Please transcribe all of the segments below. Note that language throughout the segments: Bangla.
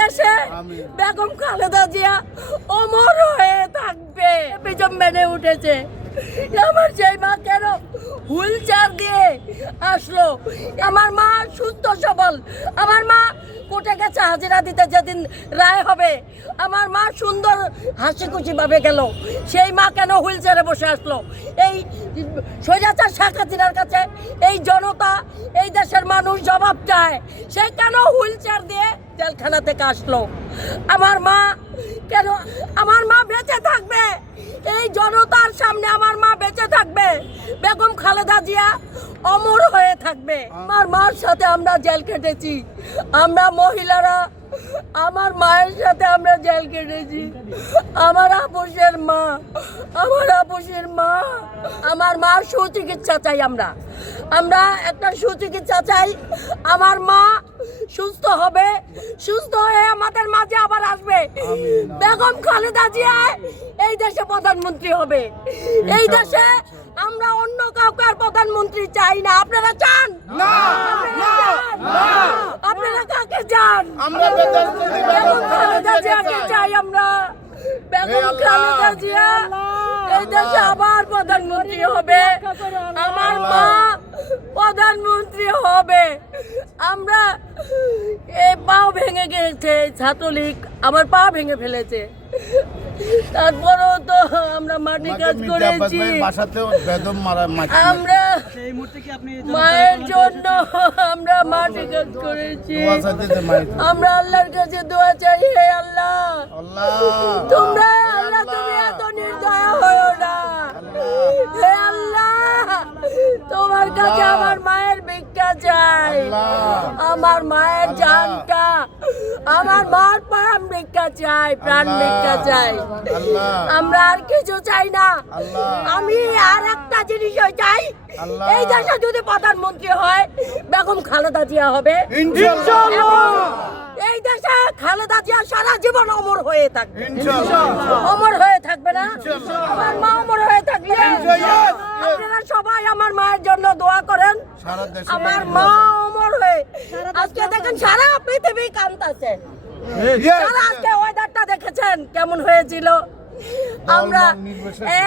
দেশে বেগম খালেদা জিয়া অমর হয়ে থাকবে। পিছন মেনে উঠেছে। আমার সেই মা কেন হুইল চেয়ার দিয়ে আসলো? আমার মা সুস্থ সবল, আমার মা কোর্টে গেছে হাজিরা দিতে, যেদিন রায় হবে আমার মা সুন্দর হাসি খুশি ভাবে গেল। সেই মা কেন হুইল চেয়ারে বসে আসলো? এই স্বৈরাচার শেখ হাসিনার কাছে এই জনতা, এই দেশের মানুষ জবাব চায়। সে কেন হুইল চেয়ার দিয়ে জেলখানা থেকে আসলো? আমার মা কেন, আমার মা বেঁচে থাকবে, এই জনতার সামনে আমার মা বেঁচে থাকবে। বেগম খালেদা জিয়া অমর হয়ে থাকবে। আমার মার সাথে আমরা জেল কেটেছি, আমরা মহিলারা আমার মায়ের সাথে আমরা জেল কেটেছি। আমার আপুসের মা, আমার আপুসের মা, আমার মার সুচিকিৎসা চাই। আমরা একটা সুচিকিৎসা চাই। আমার মা সুস্থ হবে, সুস্থ হয়ে আমাদের মাঝে আবার আসবে। বেগম খালেদা জিয়া এই দেশে প্রধানমন্ত্রী হবে। এই দেশে আমরা অন্য কাউকে আর প্রধানমন্ত্রী চাই না। আপনারা চান? আপনারা কাকে চান? বেগম খালেদা জিয়াকে চাই আমরা। বেগম খালেদা জিয়া এই দেশে আবার প্রধানমন্ত্রী হবে। আমার মা প্রধানমন্ত্রী হবে। আমরা এই পাও ভেঙে গেছে, ছাত্রলীগ আমার পা ভেঙে ফেলেছে, তারপরেও তো আমরা মাটি কাজ করেছি। আমরা মায়ের জন্য আমরা মাটি কাজ করেছি। আমরা আল্লাহর কাছে দোয়া চাই, হে আল্লাহ তোমরা, আল্লাহ তুমি এত নির্দয়া হয়ো না। হে আল্লাহ তোমার কাছে আমার মায়ের ভিক্ষা চাই, আমার মায়ের জানটা, আমার মার প্রাণ ভিক্ষা চাই, প্রাণ ভিক্ষা চাই। আমরা আর কিছু চাই না। আমি আর একটা জিনিসই চাই, এই দেশে যদি প্রধানমন্ত্রী হয় বেগম খালেদা জিয়া হবে ইনশাআল্লাহ। এই দেশে খালেদা জিয়া সারা জীবন অমর হয়ে থাকবে, অমর হয়ে থাকবে না? আমার মা অমর হয়ে থাকবে। আপনারা সবাই আমার মায়ের জন্য দোয়া করেন। আমার মা অমর হয়ে, আজকে দেখেন সারা পৃথিবী কাঁদতেছে। সারা আজকে ওয়েদারটা দেখেছেন কেমন হয়েছিল? আমরা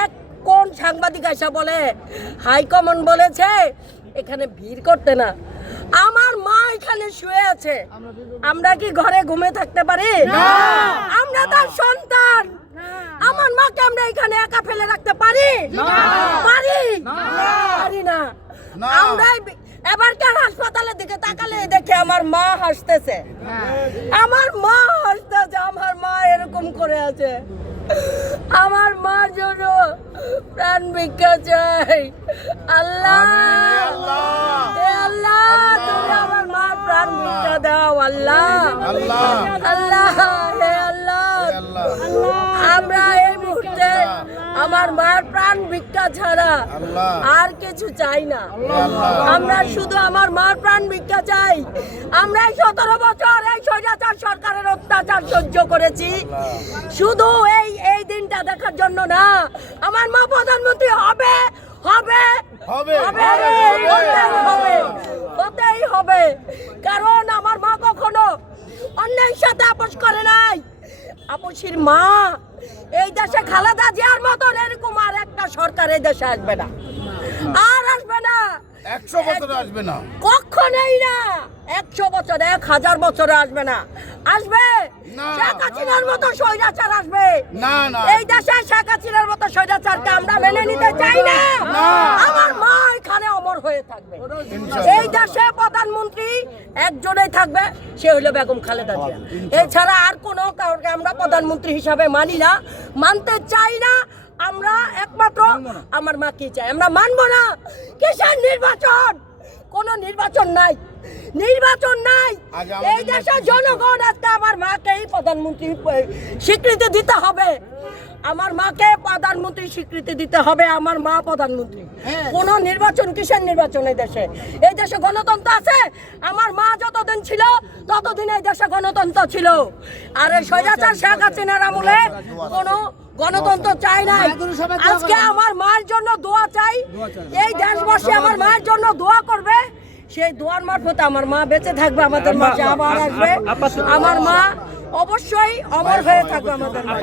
এক কোন সাংবাদিক এসে বলে হাইকমান্ড বলেছে এখানে ভিড় করতে না। আমার মা এখানে শুয়ে আছে, আমরা কি ঘরে ঘুমে থাকতে পারি? আমরা তার সন্তান। আমার মাকে আমরা এখানে একা ফেলে রাখতে পারি? পারি না। আমরা এবারকার হাসপাতালের দিকে তাকালে দেখে আমার মা হাসতেছে, আমার মা হাসতেছে, আমার মা এরকম করে আছে। আমার মার জন্য প্রাণ ভিক্ষা চাই। আল্লাহ আল্লাহ তুমি আমার মার প্রাণ ভিক্ষা দাও। আল্লাহ আল্লাহ হে আল্লাহ, আমরা এই মুহূর্তে আমার মার প্রাণ ভিক্ষা ছাড়া আর কিছু চাই না। আমরা শুধু আমার মার প্রাণ ভিক্ষা চাই। আমরা 17 বছর এই স্বৈরাচার সরকারের অত্যাচার সহ্য করেছি শুধু এই দিনটা দেখার জন্য না। আমার মা প্রধানমন্ত্রী হবে, হবে, হতেই হবে। কারণ আমার মা কখনো অন্যায়ের সাথে আপোষ করে নাই। আপোষের মা, এই দেশে খালেদা জিয়ার মতন এরকম আর একটা সরকার এই দেশে আসবে না, আর আসবে না। 100 বছরে আসবে না, কখনোই না। 100 বছর, 1000 বছরে আসবে না। আসবে শেখ হাসিনার মতো স্বৈরাচার আসবে। এই দেশে শেখ হাসিনার মতো স্বৈরাচারকে আমরা মেনে নিতে চাই না। আমার মা এখানে অমর হয়ে থাকবে। এই দেশে প্রধানমন্ত্রী একজনেই থাকবে, সে হলো বেগম খালেদা জিয়া। এছাড়া আর কোনো কাউকে আমরা প্রধানমন্ত্রী হিসাবে মানি না, মানতে চাই না। আমরা একমাত্র আমার মাকে চাই, আমরা মানবো না। কিসের নির্বাচন? কোন নির্বাচন নাই, নির্বাচন নাই। এই দেশের জনগণ আজকে আমার মাকে প্রধানমন্ত্রী স্বীকৃতি দিতে হবে। আমার মাকে প্রধানমন্ত্রী স্বীকৃতি দিতে হবে। আমার মা প্রধানমন্ত্রী। কোন নির্বাচন, কিসের নির্বাচন? এই দেশে গণতন্ত্র আছে। আমার মা যতদিন ছিল ততদিন এই দেশে গণতন্ত্র ছিল। আর এই স্বৈরাচার শেখ হাসিনার আমলে কোনো গণতন্ত্র চাই নাই। আজকে আমার মায়ের জন্য দোয়া চাই। এই দেশবাসী আমার মায়ের জন্য দোয়া করবে। সেই দোয়ার মারফত আমার মা বেঁচে থাকবে, আমাদের মাঝে আবার আসবে। আমার মা অবশ্যই অমর হয়ে থাকবে আমাদের মা।